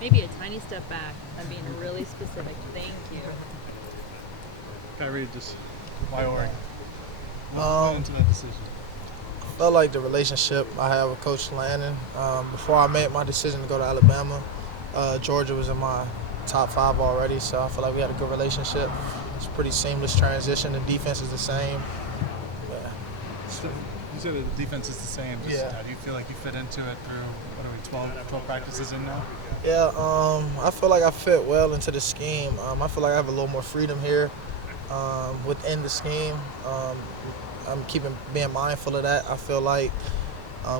Maybe a tiny step back. I'm being really specific. Thank you. Khyree, just why Oregon? What went Um, into that decision? Felt like the relationship I had with Coach Lannon. Before I made my decision to go to Alabama, Georgia was in my top five already, so I feel like we had a good relationship. It's a pretty seamless transition. The defense is the same. Yeah. So you said that the defense is the same. Just Yeah. how do you feel like you fit into it through, what are we, 12 practices in now? Yeah, I feel like I fit well into the scheme. I feel like I have a little more freedom here within the scheme. Um, I'm keeping being mindful of that. I feel like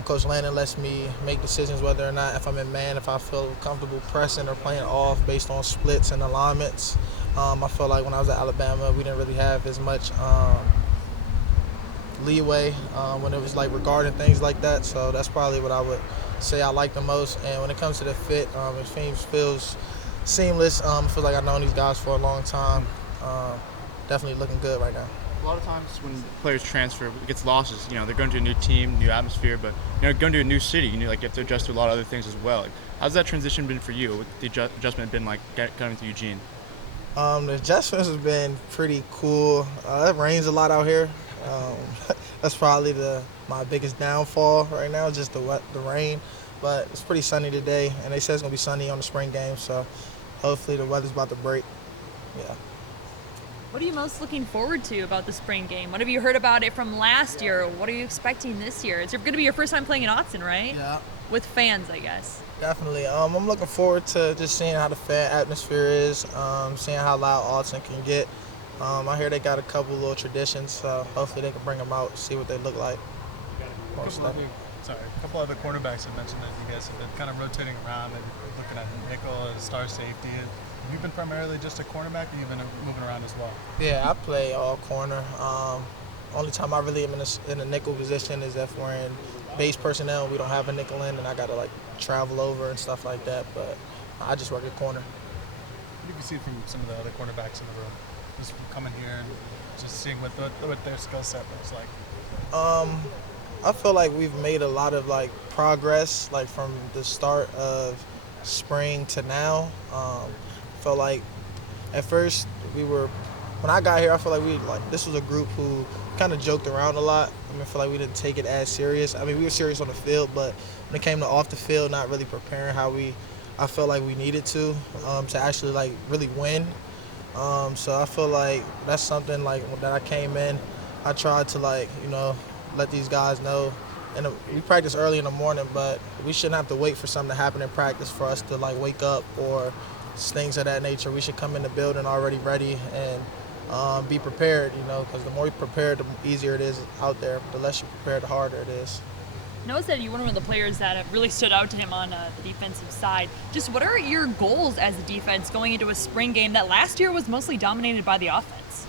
Coach Landon lets me make decisions whether or not if I'm in man, if I feel comfortable pressing or playing off based on splits and alignments. I feel like when I was at Alabama, we didn't really have as much leeway when it was like regarding things like that. So that's probably what I would say I like the most. And when it comes to the fit, it feels seamless. I feel like I've known these guys for a long time. Definitely looking good right now. A lot of times when players transfer, it gets losses. They're going to a new team, new atmosphere, but going to a new city. Like you have to adjust to a lot of other things as well. Like, how's that transition been for you? What's the adjustment been like coming to Eugene? The adjustments has been pretty cool. It rains a lot out here. That's probably my biggest downfall right now, just the rain. But it's pretty sunny today, and they said it's gonna be sunny on the spring game. So hopefully the weather's about to break. Yeah. What are you most looking forward to about the spring game? What have you heard about it from last year? What are you expecting this year? It's going to be your first time playing in Autzen, right? Yeah. With fans, I guess. Definitely. I'm looking forward to just seeing how the fan atmosphere is, seeing how loud Alton can get. I hear they got a couple little traditions, so hopefully they can bring them out, see what they look like. A couple other quarterbacks have mentioned that you guys have been kind of rotating around and looking at nickel as star safety. Have you been primarily just a cornerback, or you've been moving around as well? Yeah, I play all corner. Only time I really am in a nickel position is if we're in base personnel and we don't have a nickel in, and I gotta like travel over and stuff like that. But I just work at corner. What do you see from some of the other cornerbacks in the room? Just from coming here and just seeing what their skill set looks like. I feel like we've made a lot of like progress, like from the start of spring to now. Felt like at first when I got here, I feel like this was a group who kind of joked around a lot. I feel like we didn't take it as serious. We were serious on the field, but when it came to off the field, not really preparing how I felt like we needed to actually like really win. So I feel like that's something like that I came in. I tried to let these guys know. And we practice early in the morning, but we shouldn't have to wait for something to happen in practice for us to like wake up or things of that nature. We should come in the building already ready and be prepared, because the more you're prepared, the easier it is out there. The less you're prepared, the harder it is. Noah said you're one of the players that have really stood out to him on the defensive side. Just what are your goals as a defense going into a spring game that last year was mostly dominated by the offense?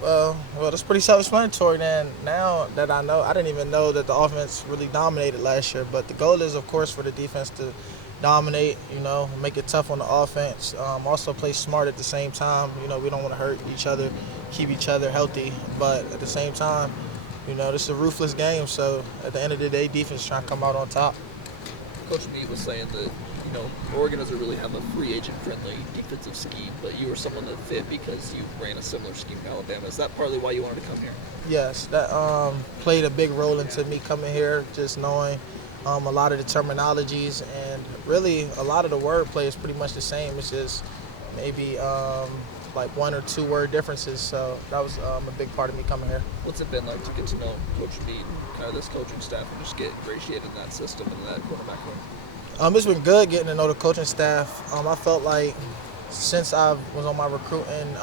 Well, that's pretty self-explanatory. Then now that I know, I didn't even know that the offense really dominated last year. But the goal is, of course, for the defense to dominate. Make it tough on the offense. Also play smart at the same time. We don't want to hurt each other, keep each other healthy. But at the same time, this is a ruthless game. So at the end of the day, defense trying to come out on top. Coach Meade was saying that, Oregon doesn't really have a free agent-friendly defensive scheme, but you were someone that fit because you ran a similar scheme in Alabama. Is that partly why you wanted to come here? Yes, that played a big role into me coming here, just knowing a lot of the terminologies, and really a lot of the wordplay is pretty much the same. It's just maybe like one or two word differences. So that was a big part of me coming here. What's it been like to get to know Coach Meade and kind of this coaching staff and just get ingratiated in that system and that quarterback room? It's been good getting to know the coaching staff. I felt like since I was on my recruiting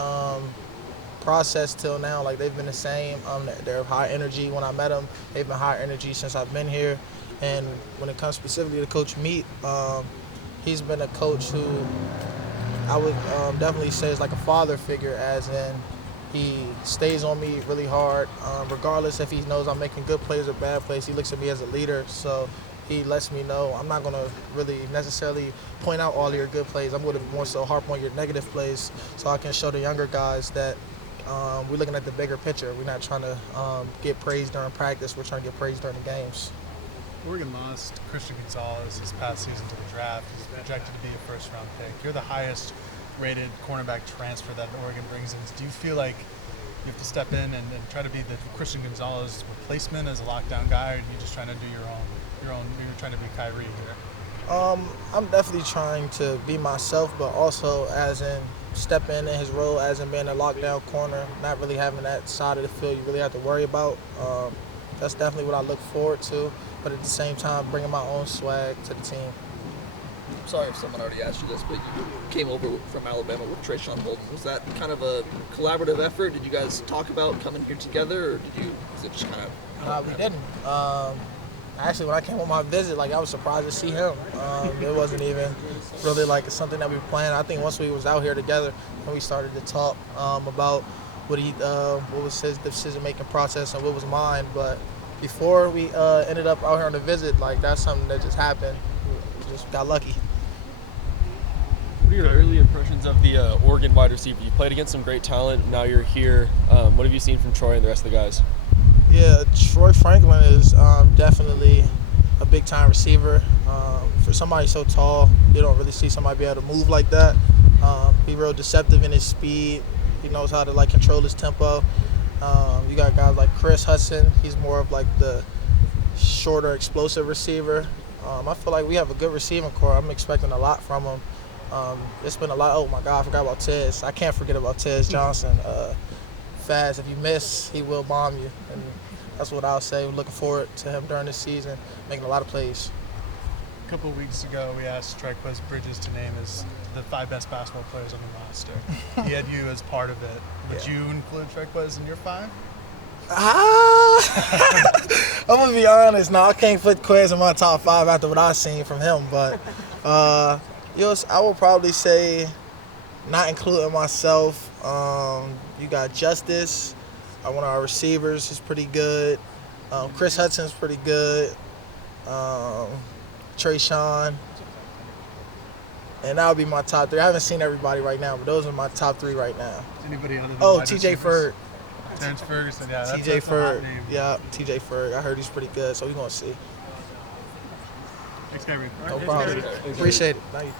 process till now, like they've been the same. They're high energy. When I met them, they've been high energy since I've been here. And when it comes specifically to Coach Meade, he's been a coach who I would definitely say is like a father figure, as in he stays on me really hard. Regardless if he knows I'm making good plays or bad plays, he looks at me as a leader. So he lets me know I'm not going to really necessarily point out all your good plays. I'm going to more so harp on your negative plays so I can show the younger guys that we're looking at the bigger picture. We're not trying to get praised during practice. We're trying to get praised during the games. Oregon lost Christian Gonzalez this past season to the draft. He's projected to be a first-round pick. You're the highest-rated cornerback transfer that Oregon brings in. Do you feel like you have to step in and try to be the Christian Gonzalez replacement as a lockdown guy, or are you just trying to do your own? You're trying to be Khyree here. I'm definitely trying to be myself, but also as in step in his role as in being a lockdown corner, not really having that side of the field you really have to worry about. That's definitely what I look forward to, but at the same time, bringing my own swag to the team. I'm sorry if someone already asked you this, but you came over from Alabama with Trayshawn Holden. Was that kind of a collaborative effort? Did you guys talk about coming here together, or was it just kind of? We didn't. Actually, when I came on my visit, like I was surprised to see him. It wasn't even really like something that we were planning. I think once we was out here together and we started to talk about what was his decision-making process and what was mine. But before we ended up out here on the visit, like that's something that just happened. We just got lucky. What are your early impressions of the Oregon wide receiver? You played against some great talent. Now you're here. What have you seen from Troy and the rest of the guys? Yeah, Troy Franklin is definitely a big-time receiver. For somebody so tall, you don't really see somebody be able to move like that. He's real deceptive in his speed. He knows how to like control his tempo. You got guys like Chris Hudson. He's more of like the shorter, explosive receiver. I feel like we have a good receiving core. I'm expecting a lot from him. It's been a lot. Oh my God, I forgot about Tez. I can't forget about Tez Johnson. Fast. If you miss, he will bomb you, and that's what I'll say. We're looking forward to him during this season, making a lot of plays. A couple of weeks ago, we asked Trequez Bridges to name the 5 best basketball players on the roster. He had you as part of it. Would you include Trequez in your 5? I'm gonna be honest. No, I can't put Quez in my top 5 after what I've seen from him. But I will probably say, not including myself. You got Justice, one of our receivers is pretty good. Chris Hudson's pretty good. Trayshawn. And that would be my top 3. I haven't seen everybody right now, but those are my top 3 right now. Anybody other than TJ Ferg. Terrence Ferguson, yeah. TJ Ferg. Yeah, TJ Ferg. I heard he's pretty good, so we're going to see. Thanks, Khyree. No problem. Appreciate it. Thank you.